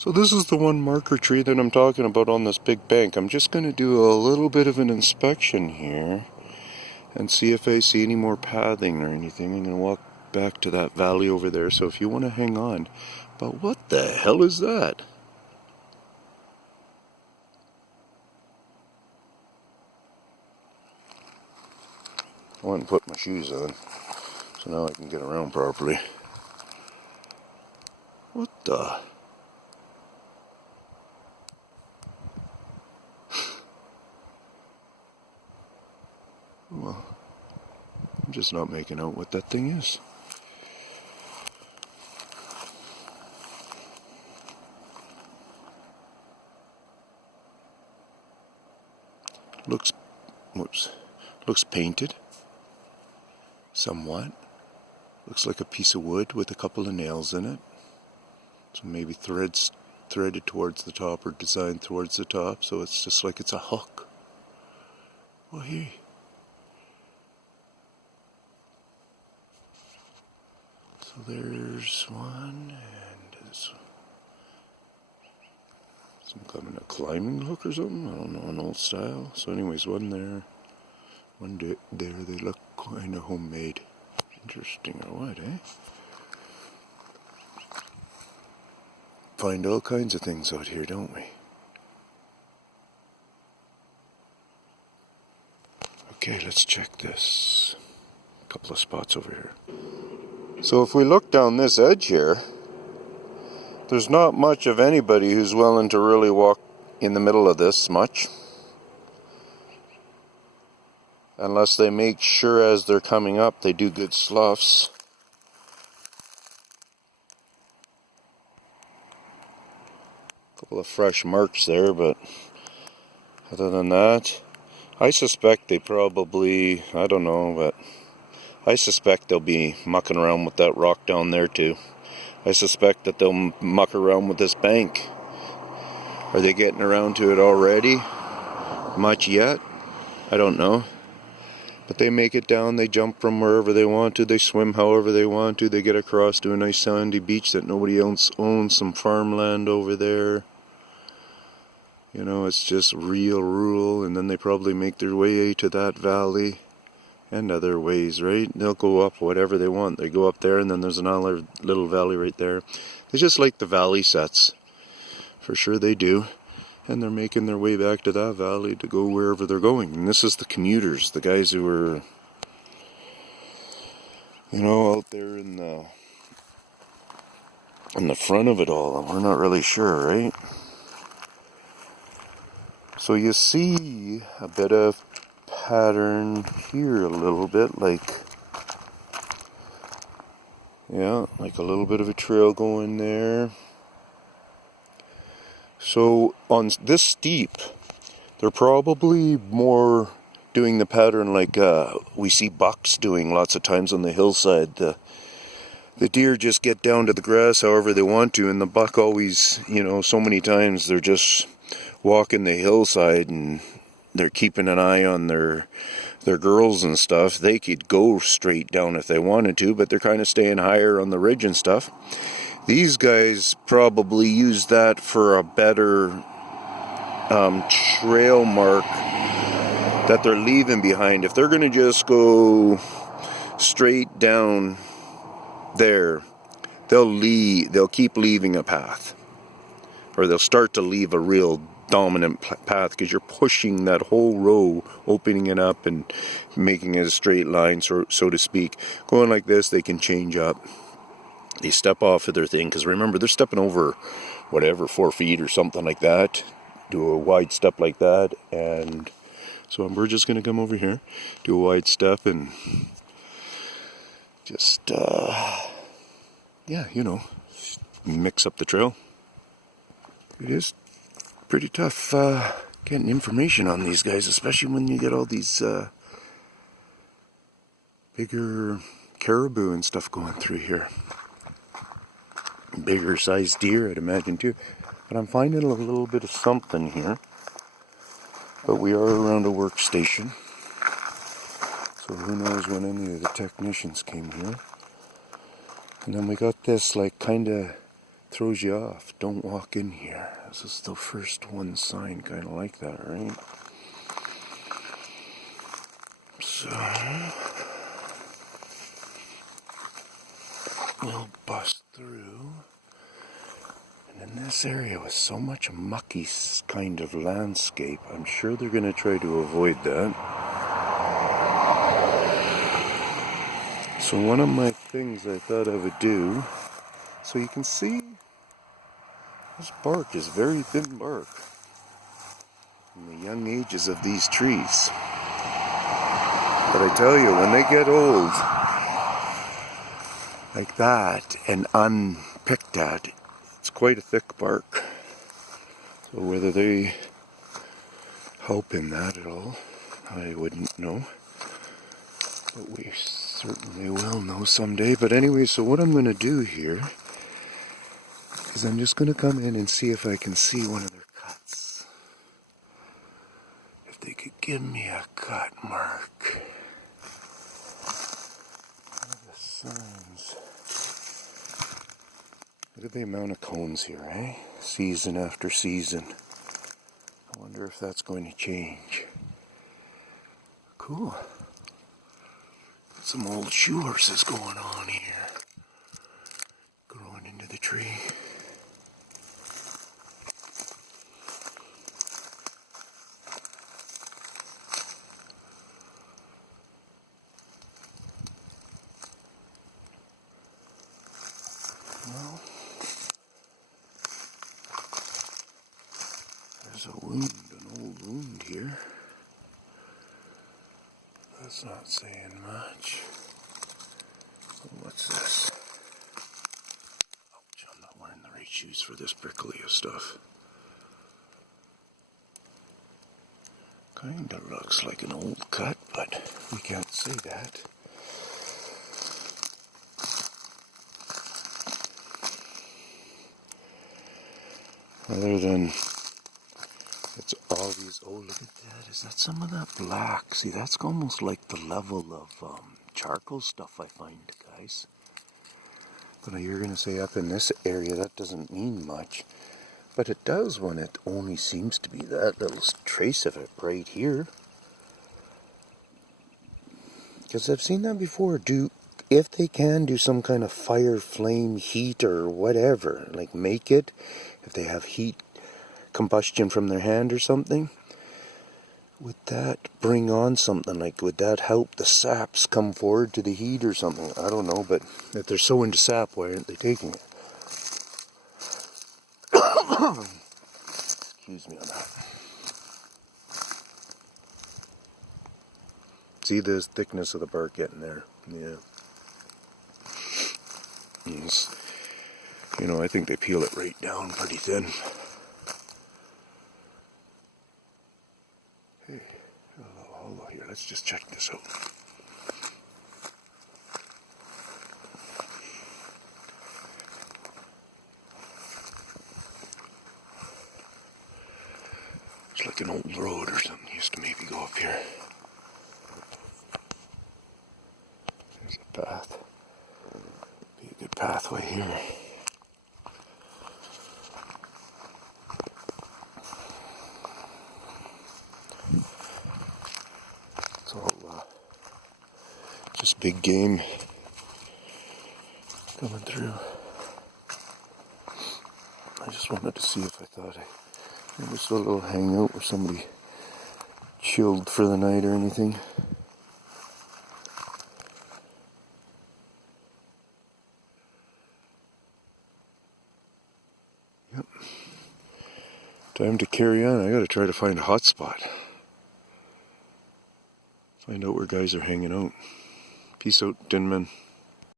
So this is the one marker tree that I'm talking about on this big bank. I'm just going to do a little bit of an inspection here and see if I see any more pathing or anything. I'm going to walk back to that valley over there, so if you want to hang on. But what the hell is that? I went and put my shoes on, so now I can get around properly. What the... Well, I'm just not making out what that thing is. Looks painted. Somewhat. Looks like a piece of wood with a couple of nails in it. So maybe threads threaded towards the top or designed towards the top, so it's just like it's a hook. Well, here. So there's one, and there's some kind of a climbing hook or something. I don't know, an old style. So anyways, one there, one there. They look kind of homemade. Interesting or what, eh? Find all kinds of things out here, don't we? Okay, let's check this. A couple of spots over here. So if we look down this edge here, there's not much of anybody who's willing to really walk in the middle of this much. Unless they make sure as they're coming up they do good sloughs. A couple of fresh marks there, but other than that, I suspect they probably, I don't know, but I suspect they'll be mucking around with that rock down there too. I suspect that they'll muck around with this bank. Are they getting around to it already? Much yet? I don't know. But they make it down, they jump from wherever they want to, they swim however they want to, they get across to a nice sandy beach that nobody else owns, some farmland over there. You know, it's just real rural, and then they probably make their way to that valley and other ways, right? They'll go up whatever they want. They go up there, and then there's another little valley right there. They just like the valley sets. For sure they do. And they're making their way back to that valley to go wherever they're going. And this is the commuters, the guys who are, you know, out there in the front of it all. We're not really sure, right? So you see a bit of pattern here, a little bit, like, yeah, like a little bit of a trail going there. So on this steep, they're probably more doing the pattern like we see bucks doing lots of times on the hillside. The deer just get down to the grass however they want to, and the buck always, you know, so many times they're just walking the hillside and they're keeping an eye on their girls and stuff. They could go straight down if they wanted to, but they're kind of staying higher on the ridge and stuff. These guys probably use that for a better trail mark that they're leaving behind. If they're going to just go straight down there, they'll keep leaving a path, or they'll start to leave a real dominant path, because you're pushing that whole row, opening it up and making it a straight line, so to speak. Going like this, they can change up. They step off of their thing, because remember, they're stepping over whatever, 4 feet or something like that. Do a wide step like that, and so we're just going to come over here, do a wide step, and just, yeah, you know, mix up the trail. It is pretty tough getting information on these guys, especially when you get all these bigger caribou and stuff going through here. Bigger sized deer, I'd imagine, too. But I'm finding a little bit of something here. But we are around a workstation, so who knows when any of the technicians came here. And then we got this, like, kind of throws you off. Don't walk in here. This is the first one sign, kind of like that, right? So we'll bust through. And in this area with so much mucky kind of landscape, I'm sure they're going to try to avoid that. So one of my things I thought I would do, so you can see this bark is very thin bark in the young ages of these trees. But I tell you, when they get old like that and unpicked at, it's quite a thick bark. So whether they help in that at all, I wouldn't know. But we certainly will know someday. But anyway, so what I'm going to do here is I'm just going to come in and see if I can see one of their cuts. If they could give me a cut mark. What are the signs? Look at the amount of cones here, eh? Season after season. I wonder if that's going to change. Cool. Got some old shoe horses going on here. Growing into the tree. Well, there's a wound, an old wound here. That's not saying much. What's this? Ouch, I'm not wearing the right shoes for this prickly stuff. Kinda looks like an old cut, but we can't say that. Other than it's all these, oh look at that, is that some of that black? See, that's almost like the level of charcoal stuff I find, guys. But you're going to say up in this area that doesn't mean much. But it does when it only seems to be that little trace of it right here. Because I've seen that before. If they can do some kind of fire, flame, heat or whatever, like make it, if they have heat, combustion from their hand or something, would that bring on something? Like, would that help the saps come forward to the heat or something? I don't know, but if they're so into sap, why aren't they taking it? Excuse me on that. See the thickness of the bark getting there? Yeah. Yes. You know, I think they peel it right down pretty thin. Hey, hold on here. Let's just check this out. It's like an old road or something. Used to maybe go up here. There's a path. Be a good pathway here. It's all just big game coming through. I just wanted to see if I thought it was a little hangout where somebody chilled for the night or anything. Yep. Time to carry on. I gotta try to find a hot spot. Find out where guys are hanging out. Peace out, Tinman.